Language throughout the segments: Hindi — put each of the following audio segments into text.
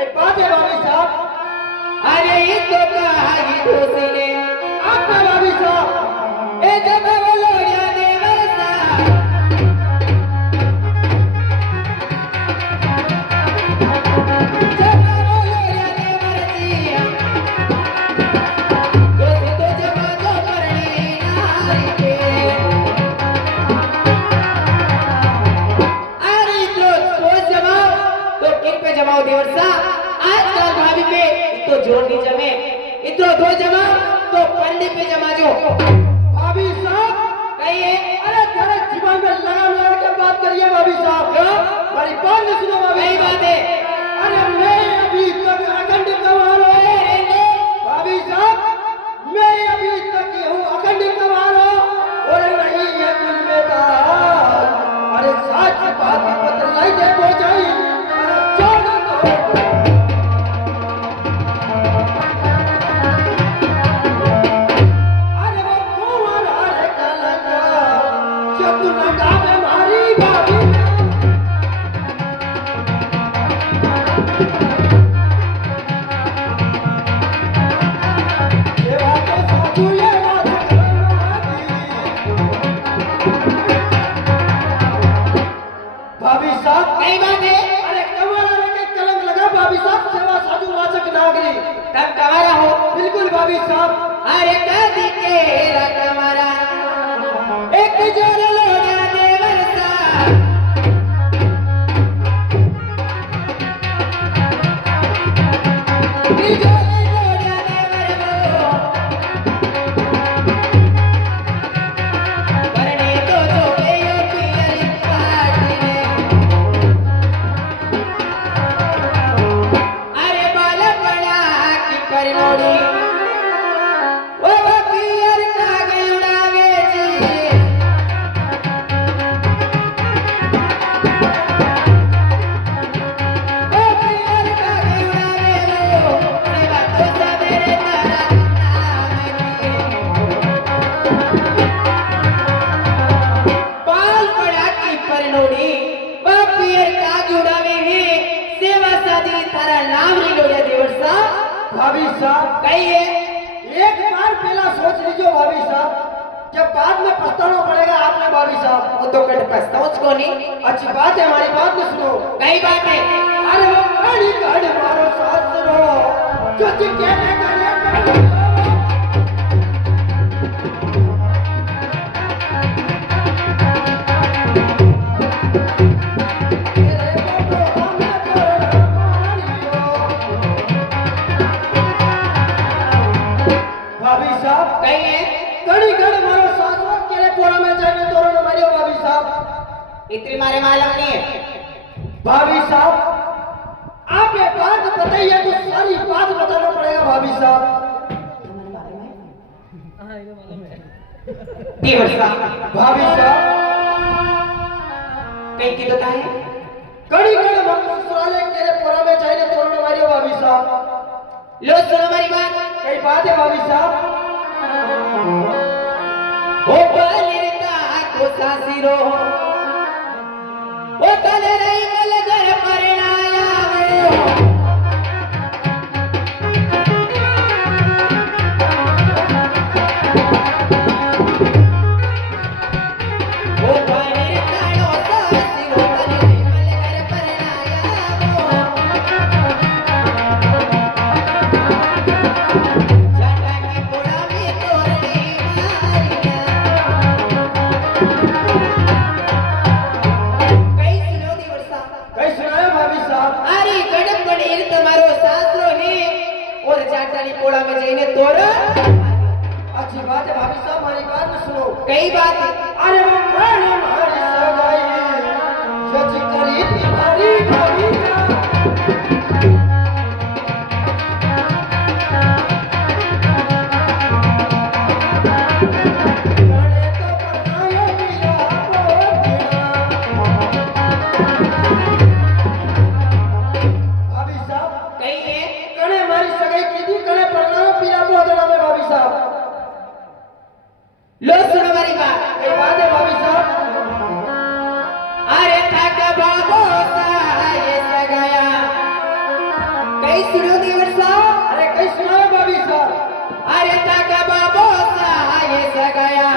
एक बात है भाभी साहब। अरे ये तो कहा ही दूसरी ने आपका भाभी साहब ए जब वो लोया ने वरसा जब वो लोया ने वरसिया दोस्त तो जब जो करनी नारी के अरे तो जमाओ तो किन पे जमाओ देवरसा आजकल भाभी पे तो जोर नहीं जमे इतो दो जमा तो पंडित पे जमा जो भाभी साहब कहिए अरे तेरे जीवन में लगा के बात करिए भाभी साहब। क्यों मेरी बात नहीं सुनो भाभी वही साहब। बात है अरे मैं अभी तक अखंड कमाल है भाभी साहब। मैं अभी तक ये हूँ अखंड कमाल और नहीं है कुल में दाल। अरे सच बात बतलाई दे हो जाई। अरे छोड़ दो अरे वो कुंवर हरे कलंका चतुरंगा में मारी भाभी ये बात साधु ये बात भाभी साहब कई बात है अरे कमरा के कलंक लगा भाभी साहब। सेवा साधु वाचक नागरी तब कमारा हो बिल्कुल भाभी साहब। अरे कदी के कमारा एक जोर लोया ने वरसा जोर लोया ने वरसो करने तो जोड़े यो पियरी पाटी ने अरे बाल बड़ा की परनोड़ी वो पियर का गयुड़ावे जी ओ पियर का गयुड़ावे लो सेवा तो सवेरे तारा बाल बड़ा की परनोड़ी वो पियर का गयुड़ावे है सेवा सादी तारा नाम री लोया देवरसा भाभी साहब कहिए एक बार पहला सोच लीजिए भाभी साहब। जब बाद में पछताना पड़ेगा आपने भाभी साहब। वो तो कट पछताऊं को नहीं अच्छी बात है हमारी बात में सुनो। कई बात है अरे वो गाड़ी गाड़ी मारो साथ सुनो जो कहने गाड़ी भाभी साहब कहिए कड़ी कड़ी मारो साथ केरे पोड़ा में जाने तोरण मारियो भाभी साहब। इतनी मारे मालूम नहीं है भाभी साहब आप ये बात बताइए तो सारी बात बताना पड़ेगा भाभी साहब। देवरसा भाभी साहब कहीं की तो है कड़ी कड़ी मारो ससुराले केरे पोड़ा में जाने तोरण मारियो भाभी साहब। लो सुनो हमारी बात कई बात है भाभी साहब। ओ बालिर का को सासिरो ओ कले रही मल घर परनाया वो ओ बालिर का को सासिरो कले रही मल घर परनाया वो जाटा की पोड़ा में तोरने मारिया कई सुनो देवरसा कई सुनाया भाभी साहब। अरे गड़प पनीर तुम्हारो सासरो है और जाटानी पोड़ा में जाइने तोड़ अच्छी बात है भाभी साहब हमारी बात में सुनो। कई बात है अरे वो प्राण हमारी सगाई सच करी तुम्हारी भाभी साहब। गणे तो बनायो मिला भाभी साहब कई है कणे मारी सगाई की थी कणे परनायो पीला बोधना में भाभी साहब। लो सुनो हमारी बात कई बात है भाभी साहब। अरे थक बाबो साई कई सुनो देवर साहब अरे कई सुनाओ भाभी साहब। अरे ताका बाबो सा ये सगाया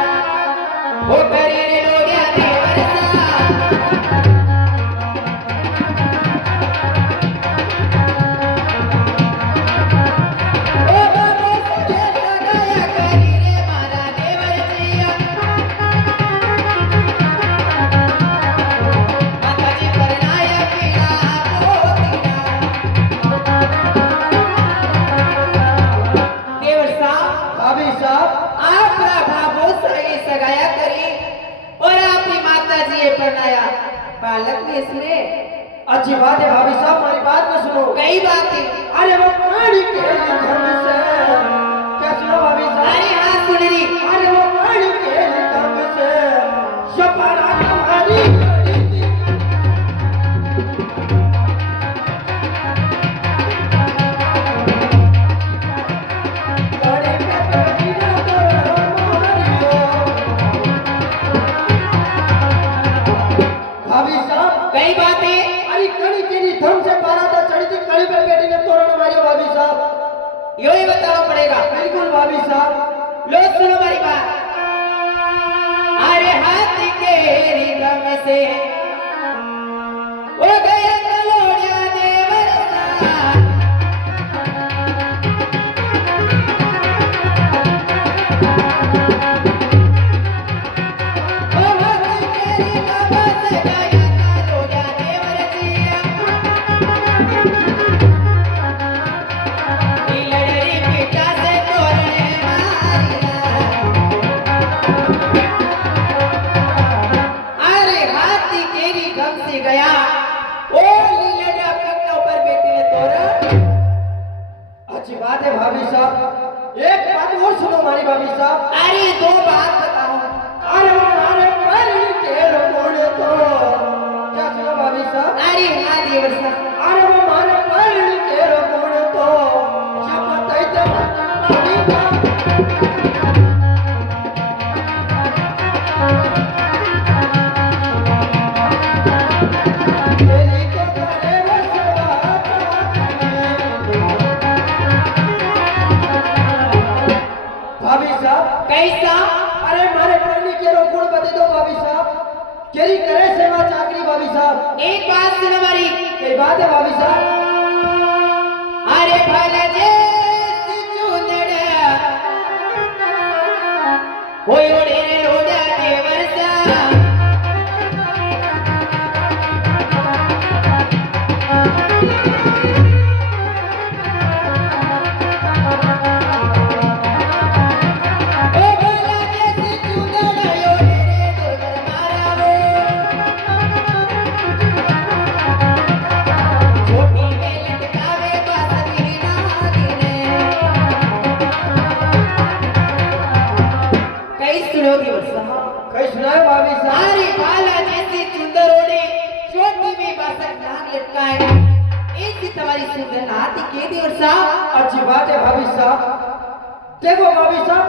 वो करी रे लोग्या देवर सा ओ बाबो सा ये सगाया करी रे मारा देवर जिया माताजी परनाया पीड़ा मोतीना देवर साहब भाभी साहब आपरा भाभो सही सगाया करी और आपकी माता जी ये परनाया बालक ने इसने अच्छी बात है भाभी साहब, हमारी बात में सुनो। कई बातें अरे वो कहानी के धर्म से क्या सुनो भाभी साहब। अरे हाँ सुन रही अरे वो कहानी के धर्म से सपना तुम्हारी करी थी। कड़ी में कड़ी ना करो मारियो। भाभी साहब कई बातें अरे कड़ी केरी धर्म से पारा था चढ़ी थी, कड़ी पे बेटी ने तोरण मारियो भाभी साहब। यो ही बताना पड़ेगा बिल्कुल भाभी साहब। लो सुनो हमारी बात अरे हाथी के रिदम से वो गया कलोड़िया देवर सा ओ हाथी के रिदम से गया कलोड़िया देवर जिया लड़री पीटा से तोरने मारिया अरे हाथी केरी गम से गया ओ लीलड़ा पगना ऊपर बेटी ने तोरा अच्छी बात है भाभी साहब। एक बात और सुनो हमारी भाभी साहब। अरे दो बात बताओ अरे वो हमारे पैर के रोने तो क्या सुनो भाभी साहब। अरे हाँ देवर साहब अरे वो हमारे पैर के रोने तो क्या बताई तो भाभी साहब। तेरी तो करे बसवा भाभी साहब। कैसा अरे मारे प्रेमी के रो गुण बता दो भाभी साहब। केरी करे सेवा चाकरी भाभी साहब। एक बात सुन हमारी कई बात है भाभी साहब। अरे भला जे चुनड़ होय ओड़े रे लोड़ा देवर सा ओ भला जे चुनड़ ओड़े रे दोगर मारावो छोटी में लटकावे बासरी नागिने कई सुनो देवर साहब कई सुनाए भाभी साहब। अरे बाला जैसी सुंदर ओढ़े छोटी में बासर नाग लटकाए ऐसी तुम्हारी सुंदर नाती के देवर साहब अच्छी बात है भाभी साहब। देखो भाभी साहब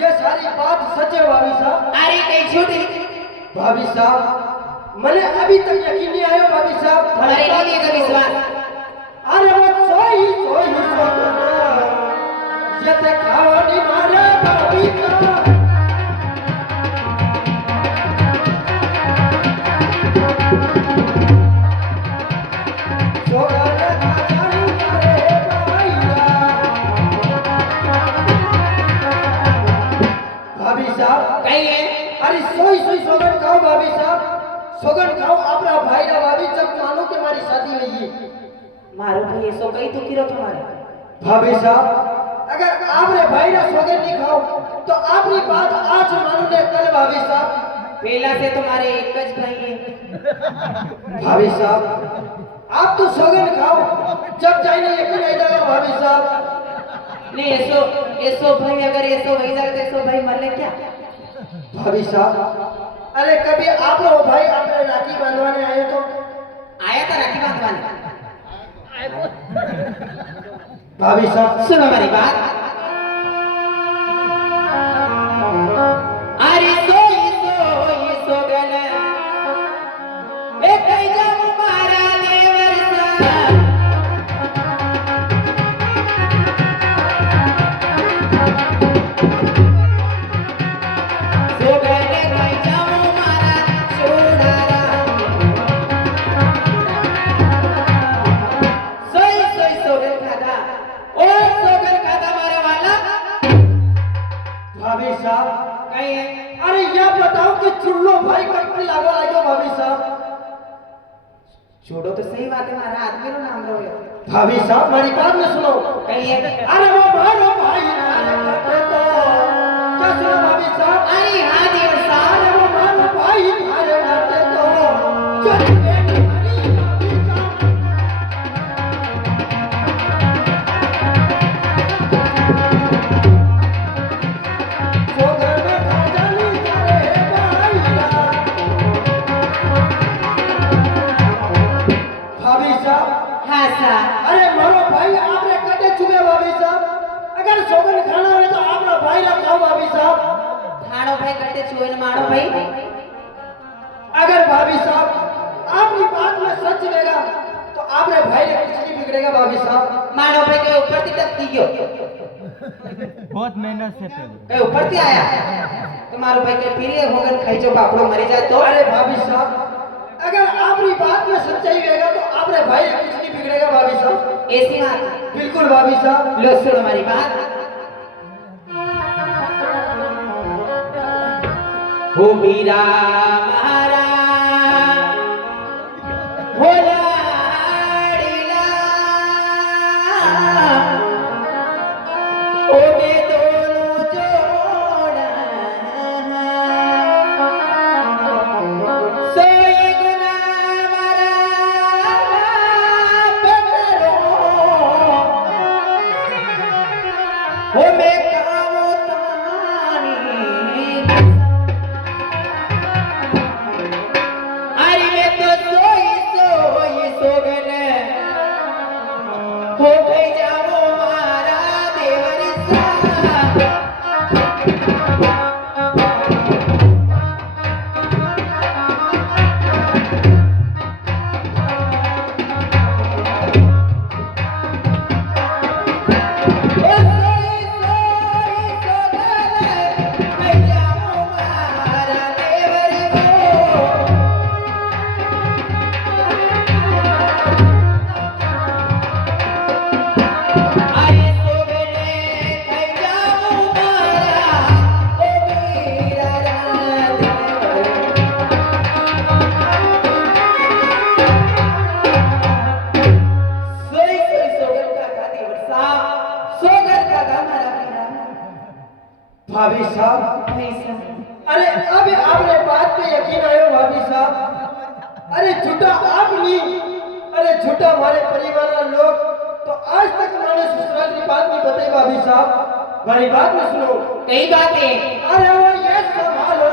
ये सारी बात सच है भाभी साहब। अरे कई छोटी भाभी साहब मैंने अभी तक यकीन नहीं आया भाभी साहब। हमारे लिए का विश्वास अरे वो सोई ये ते खावनी मारे भाभी साहब। सोगन खाजानी मारे भाईया। भाभी साहब कई है अरे सोई सोगन खाओ भाभी साहब। सोगन खाओ अपना भाई ना भाभी जब मानो के हमारी शादी हुई है। मारो भाई सो कई तो किरो तुम्हारे भाभी साहब अगर आपने भाई ना सोगन नहीं खाओ तो आपकी बात आज मानो ने कल भाभी साहब। पहला से तुम्हारे एक ज भाई है भाभी साहब आप तो सोगन खाओ जब जाइए यकीन आ जाएगा भाभी साहब। नहीं ऐसो भाई अगर ऐसो वही जाए तो ऐसो भाई मरने क्या भाभी साहब अरे कभी आप लोग भाई आपने राखी बांधवाने आए तो आया था राखी बांधवाने भाभी साहब सुनो हमारी बात अरे सोई सोगन एक जाऊ मारा देवर सा छोड़ो तो सही बात है, मारा आदमी नो नाम लो है। भाभी साहब मेरी बात में सुनो। कहीं है अरे वो मारो भाई नारे कटे तो क्या सुनो भाभी साहब। अरे हाँ देवर साहब, अरे वो मारो भाई नारे कटे तो चल बेटी हरी भाभी साहब। जो घर में खाजानी करे भाईया। भाभी साहब हाँ साहब, अरे मारो भाई आपने कटे चुके भाभी साहब। अगर सोगन खाना है तो आपना भाई रखाओ भाभी साहब। खाड़ो भाई कटे चुए मारो भाई। अगर भाभी साहब आपकी बात में सच लेगा तो आपने भाई ने कुछ नहीं बिगड़ेगा भाभी साहब। मारो भाई के ऊपर थी टपकी गयो, बहुत मेहनत से थे के ऊपर थी आया तुम्हारो भाई के फिर ये होगन खाई जो पापड़ो मरी जाए तो। अरे भाभी साहब अगर आपकी बात में सच्चाई रहेगा तो आपने भाई ने कुछ नहीं बिगड़ेगा भाभी साहब। ऐसी बात है। बिल्कुल भाभी साहब। लो सुनो हमारी बात। हो मीरा महारा हो लाड़ीला ओ में दोनों जोड़ा सोए गुना मारा पकड़ो हो में कामो तानी अरे मैं तो सोई सोगन हो गई जाओ मारा देवर साहब। ओ सोई सोगन गई जाओ मारा देवर को। अरे सोगने कहीं जाऊं मारा ओ मीरा रात सोई सोई सोगन का गाती वर्षा सोगन का गा मारा मीरा भाभी साहब भाई साहब। अरे अब आपने बात पे यकीन आयो भाभी साहब। अरे झूठा आप नहीं, अरे झूठा हमारे परिवार का लोग तो आज तक मैंने ससुराल की बात नहीं बताई भाभी साहब। हमारी बात में सुनो। कई बातें अरे वो ये संभालो